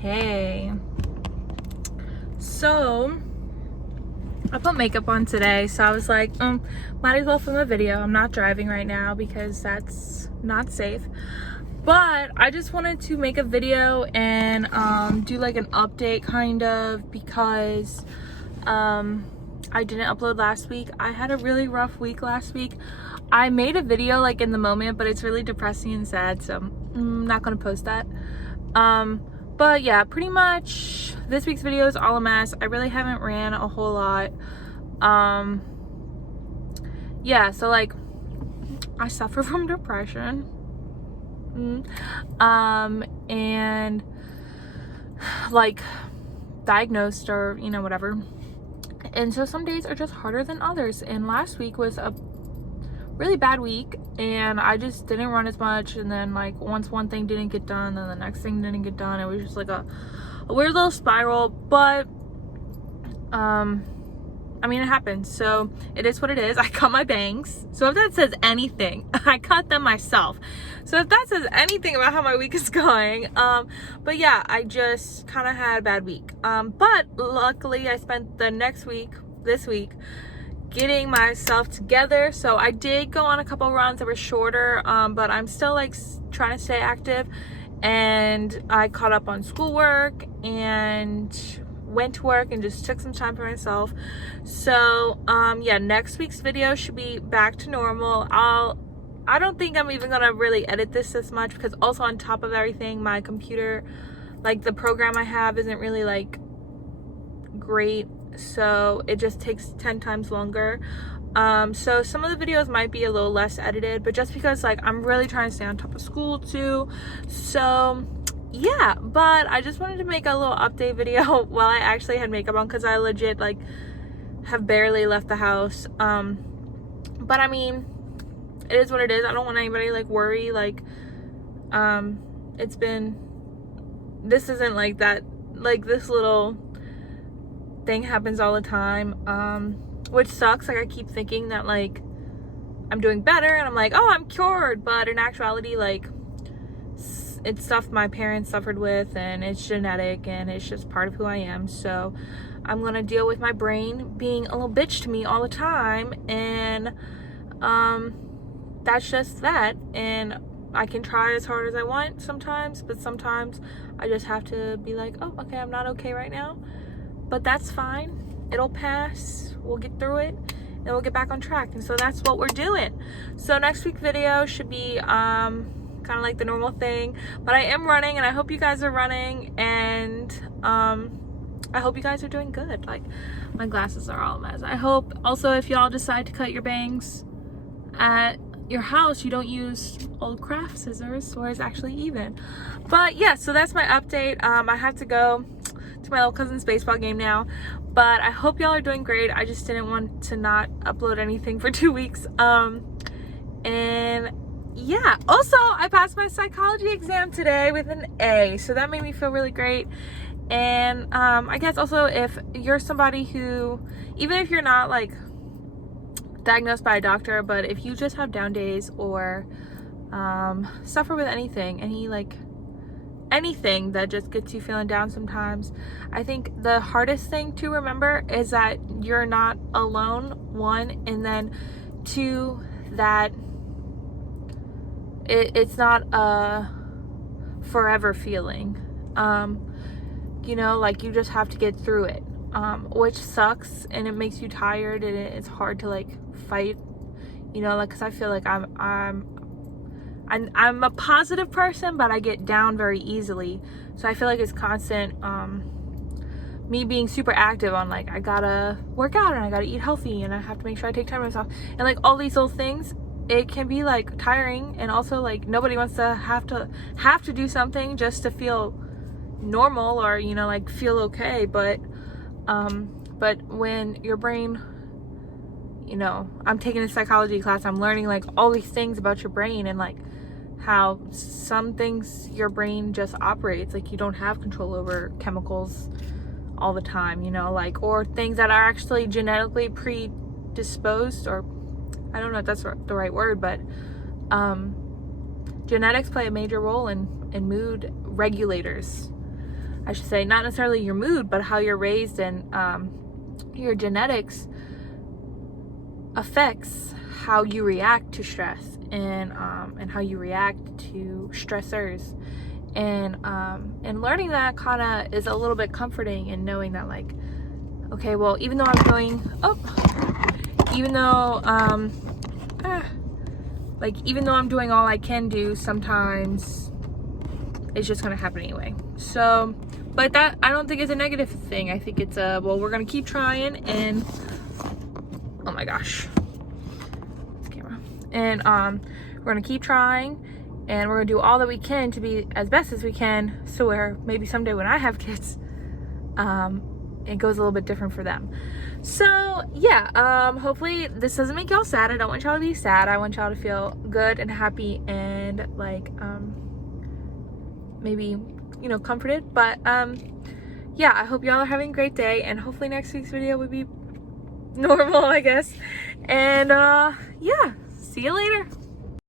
Hey, so I put makeup on today, so I was like, might as well film a video. I'm not driving right now because that's not safe, but I just wanted to make a video and do like an update kind of, because I didn't upload last week. I had a really rough week last week. I made a video like in the moment, but it's really depressing and sad, so I'm not gonna post that. But yeah, pretty much this week's video is all a mess. I really haven't ran a whole lot. Yeah, so like I suffer from depression. And like diagnosed, or whatever. And so some days are just harder than others. And last week was a really bad week, and I just didn't run as much. And then like once one thing didn't get done, then the next thing didn't get done. It was just like a weird little spiral. But I mean, it happens, so it is what it is. I cut my bangs, so if that says anything, I cut them myself. So if that says anything about how my week is going, but yeah, I just kind of had a bad week. But luckily I spent this week getting myself together. So I did go on a couple runs that were shorter, but I'm still like trying to stay active, and I caught up on schoolwork and went to work and just took some time for myself. So yeah, next week's video should be back to normal. I don't think I'm even gonna really edit this much, because also on top of everything, my computer, like the program I have, isn't really like great, so it just takes 10 times longer. So some of the videos might be a little less edited, but just because like I'm really trying to stay on top of school too. So yeah, but I just wanted to make a little update video while I actually had makeup on, because I legit like have barely left the house. But I mean, it is what it is. I don't want anybody like worry, like this isn't like that, like this little thing happens all the time, which sucks. Like I keep thinking that like I'm doing better and I'm like, oh, I'm cured, but in actuality, like it's stuff my parents suffered with, and it's genetic, and it's just part of who I am. So I'm gonna deal with my brain being a little bitch to me all the time, and that's just that. And I can try as hard as I want sometimes, but sometimes I just have to be like, oh, okay, I'm not okay right now, but that's fine, it'll pass, we'll get through it, and we'll get back on track. And so that's what we're doing. So next week's video should be kind of like the normal thing, but I am running, and I hope you guys are running, and I hope you guys are doing good. Like my glasses are all a mess. I hope also, if y'all decide to cut your bangs at your house, you don't use old craft scissors where it's actually even. But yeah, so that's my update. I have to go to my little cousin's baseball game now, but I hope y'all are doing great. I just didn't want to not upload anything for 2 weeks. And yeah, also I passed my psychology exam today with an A, so that made me feel really great. And I guess also, if you're somebody who, even if you're not like diagnosed by a doctor, but if you just have down days, or suffer with anything that just gets you feeling down sometimes, I think the hardest thing to remember is that you're not alone, one, and then two, that it's not a forever feeling. Like you just have to get through it, which sucks, and it makes you tired, and it's hard to like fight, like, because I feel like I'm a positive person, but I get down very easily. So I feel like it's constant me being super active on like, I gotta work out, and I gotta eat healthy, and I have to make sure I take time for myself, and like all these little things. It can be like tiring, and also like nobody wants to have to do something just to feel normal, or like feel okay. But when your brain, I'm taking a psychology class, I'm learning like all these things about your brain, and like how some things your brain just operates, like you don't have control over chemicals all the time, like, or things that are actually genetically predisposed, or I don't know if that's the right word, but genetics play a major role in mood regulators. I should say, not necessarily your mood, but how you're raised, and your genetics affects how you react to stress, and how you react to stressors. And learning that kind of is a little bit comforting, and knowing that, like, okay, well, even though I'm doing, even though I'm doing all I can do, sometimes it's just gonna happen anyway. So, but that, I don't think it's a negative thing. I think it's a, well, we're gonna keep trying, and oh my gosh, this camera. And we're gonna keep trying, and we're gonna do all that we can to be as best as we can, so where maybe someday when I have kids, it goes a little bit different for them. So yeah, hopefully this doesn't make y'all sad. I don't want y'all to be sad. I want y'all to feel good and happy, and like maybe, you know, comforted. But yeah, I hope y'all are having a great day, and hopefully next week's video would be normal, I guess. And yeah, see you later.